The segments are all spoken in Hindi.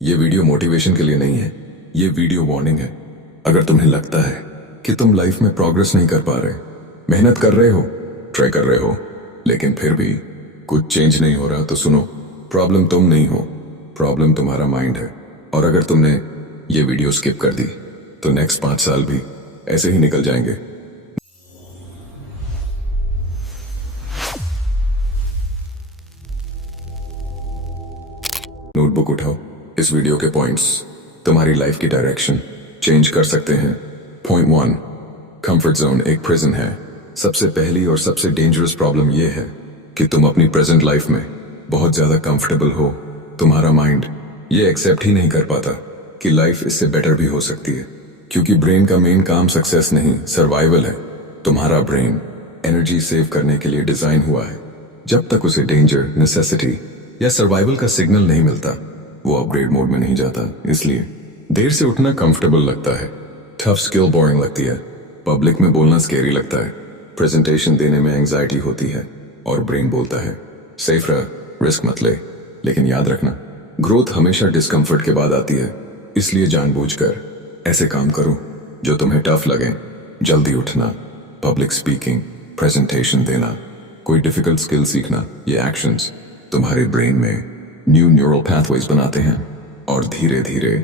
ये वीडियो मोटिवेशन के लिए नहीं है, ये वीडियो वार्निंग है। अगर तुम्हें लगता है कि तुम लाइफ में प्रोग्रेस नहीं कर पा रहे, मेहनत कर रहे हो, ट्राई कर रहे हो, लेकिन फिर भी कुछ चेंज नहीं हो रहा, तो सुनो, प्रॉब्लम तुम नहीं हो, प्रॉब्लम तुम्हारा माइंड है। और अगर तुमने ये वीडियो स्किप कर दी तो नेक्स्ट 5 साल भी ऐसे ही निकल जाएंगे। नोटबुक उठाओ, इस वीडियो के पॉइंट्स तुम्हारी लाइफ की डायरेक्शन चेंज कर सकते हैं। पॉइंट 1, कंफर्ट जोन एक प्रिजन है। सबसे पहली और सबसे डेंजरस प्रॉब्लम यह है कि तुम अपनी प्रेजेंट लाइफ में बहुत ज्यादा कंफर्टेबल हो। तुम्हारा माइंड ये एक्सेप्ट ही नहीं कर पाता कि लाइफ इससे बेटर भी हो सकती है, क्योंकि ब्रेन का मेन काम सक्सेस नहीं, सर्वाइवल है। तुम्हारा ब्रेन एनर्जी सेव करने के लिए डिजाइन हुआ है। जब तक उसे डेंजर, नेसेसिटी या सर्वाइवल का सिग्नल नहीं मिलता, वो अपग्रेड मोड में नहीं जाता। इसलिए देर से उठना कंफर्टेबल लगता है, टफ स्किल बोरिंग लगती है, पब्लिक में बोलना स्केरी लगता है, प्रेजेंटेशन देने में एंजाइटी होती है, और ब्रेन बोलता है सेफ रह, रिस्क मत ले। लेकिन याद रखना, ग्रोथ हमेशा डिस्कम्फर्ट के बाद आती है। इसलिए जानबूझकर ऐसे काम करो जो तुम्हें टफ लगे। जल्दी उठना, पब्लिक स्पीकिंग, प्रेजेंटेशन देना, कोई डिफिकल्ट स्किल सीखना, ये एक्शंस तुम्हारे ब्रेन में न्यू न्यूरल पाथवेज बनाते हैं, और धीरे धीरे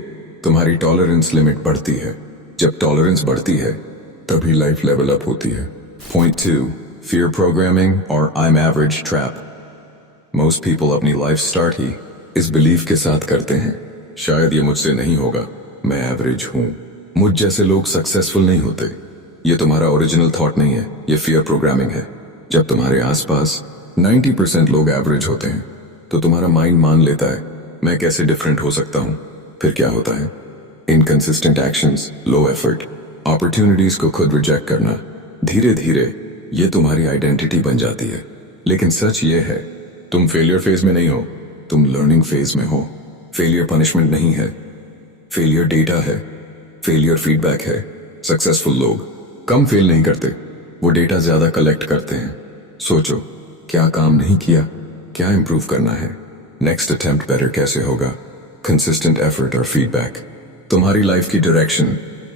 तुम्हारी टॉलरेंस लिमिट बढ़ती है। जब टॉलरेंस बढ़ती है तभी लाइफ लेवल अप होती है। पॉइंट 2, फियर प्रोग्रामिंग और I am average trap. Most people अपनी लाइफ स्टार्ट ही इस बिलीफ के साथ करते हैं, शायद ये मुझसे नहीं होगा, मैं एवरेज हूं, मुझ जैसे लोग सक्सेसफुल नहीं होते। ये तुम्हारा ओरिजिनल थॉट नहीं है, ये फियर प्रोग्रामिंग है। जब तुम्हारे आसपास 90% लोग एवरेज होते हैं तो तुम्हारा माइंड मान लेता है मैं कैसे डिफरेंट हो सकता हूं। फिर क्या होता है? Inconsistent actions, low effort, opportunities को खुद रिजेक्ट करना। धीरे धीरे ये तुम्हारी आइडेंटिटी बन जाती है। लेकिन सच ये है, तुम फेलियर फेज में नहीं हो, तुम लर्निंग फेज में हो। फेलियर पनिशमेंट नहीं है, फेलियर डेटा है, फेलियर फीडबैक है। सक्सेसफुल लोग कम फेल नहीं करते, वो डेटा ज्यादा कलेक्ट करते हैं। सोचो, क्या काम नहीं किया, क्या इंप्रूव करना है, नेक्स्ट अटेम्प्ट बेटर कैसे होगा। कंसिस्टेंट एफर्ट और फीडबैक तुम्हारी लाइफ की डायरेक्शन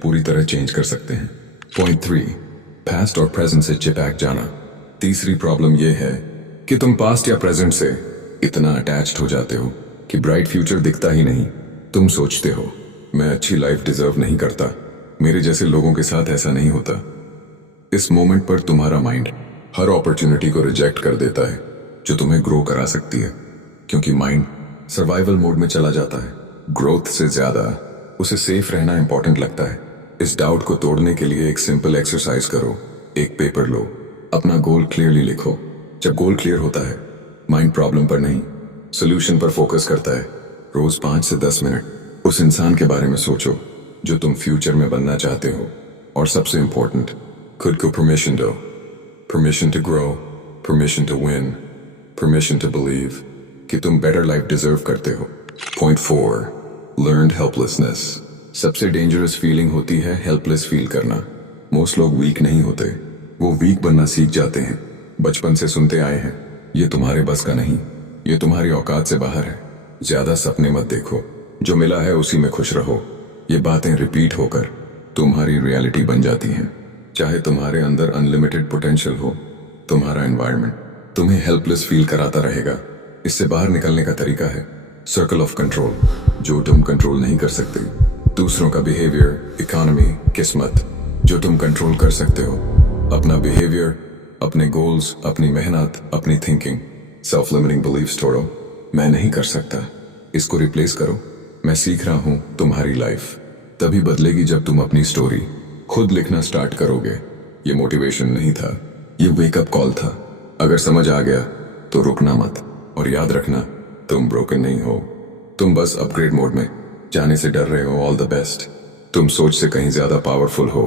पूरी तरह चेंज कर सकते हैं। पॉइंट 3, पास्ट और प्रेजेंट से चिपक जाना। तीसरी प्रॉब्लम यह है कि तुम पास्ट या प्रेजेंट से इतना अटैच्ड हो जाते हो कि ब्राइट फ्यूचर दिखता ही नहीं। तुम सोचते हो मैं अच्छी लाइफ डिजर्व नहीं करता, मेरे जैसे लोगों के साथ ऐसा नहीं होता। इस मोमेंट पर तुम्हारा माइंड हर अपॉर्चुनिटी को रिजेक्ट कर देता है जो तुम्हें ग्रो करा सकती है, क्योंकि माइंड सर्वाइवल मोड में चला जाता है। ग्रोथ से ज्यादा उसे सेफ रहना इंपॉर्टेंट लगता है। इस डाउट को तोड़ने के लिए एक सिंपल एक्सरसाइज करो। एक पेपर लो, अपना गोल क्लियरली लिखो। जब गोल क्लियर होता है, माइंड प्रॉब्लम पर नहीं, सोल्यूशन पर फोकस करता है। रोज 5 से 10 मिनट उस इंसान के बारे में सोचो जो तुम फ्यूचर में बनना चाहते हो। और सबसे इंपॉर्टेंट, खुद को परमिशन दो। Permission to grow, permission to win, permission to believe कि तुम बेटर लाइफ डिजर्व करते हो। Point 4, learned helplessness. सबसे डेंजरस फीलिंग होती है हेल्पलेस फील करना। मोस्ट लोग वीक नहीं होते, वो वीक बनना सीख जाते हैं। बचपन से सुनते आए हैं ये तुम्हारे बस का नहीं, ये तुम्हारी औकात से बाहर है। ज्यादा सपने मत देखो, जो मिला है उसी में खुश रहो। ये बातें रिपीट होकर तुम्हारी रियलिटी बन जाती हैं। चाहे तुम्हारे अंदर अनलिमिटेड पोटेंशियल हो, तुम्हारा एनवायरनमेंट तुम्हें हेल्पलेस फील कराता रहेगा। इससे बाहर निकलने का तरीका है सर्कल ऑफ कंट्रोल। जो तुम कंट्रोल नहीं कर सकते, दूसरों का बिहेवियर, इकोनॉमी, किस्मत। जो तुम कंट्रोल कर सकते हो, अपना बिहेवियर, अपने गोल्स, अपनी मेहनत, अपनी थिंकिंग। सेल्फ लिमिटिंग बिलीव्स तोड़ो। मैं नहीं कर सकता, इसको रिप्लेस करो मैं सीख रहा हूं। तुम्हारी लाइफ तभी बदलेगी जब तुम अपनी स्टोरी खुद लिखना स्टार्ट करोगे। ये मोटिवेशन नहीं था, ये वेकअप कॉल था। अगर समझ आ गया तो रुकना मत, और याद रखना तुम ब्रोकन नहीं हो, तुम बस अपग्रेड मोड में जाने से डर रहे हो। ऑल द बेस्ट, तुम सोच से कहीं ज्यादा पावरफुल हो।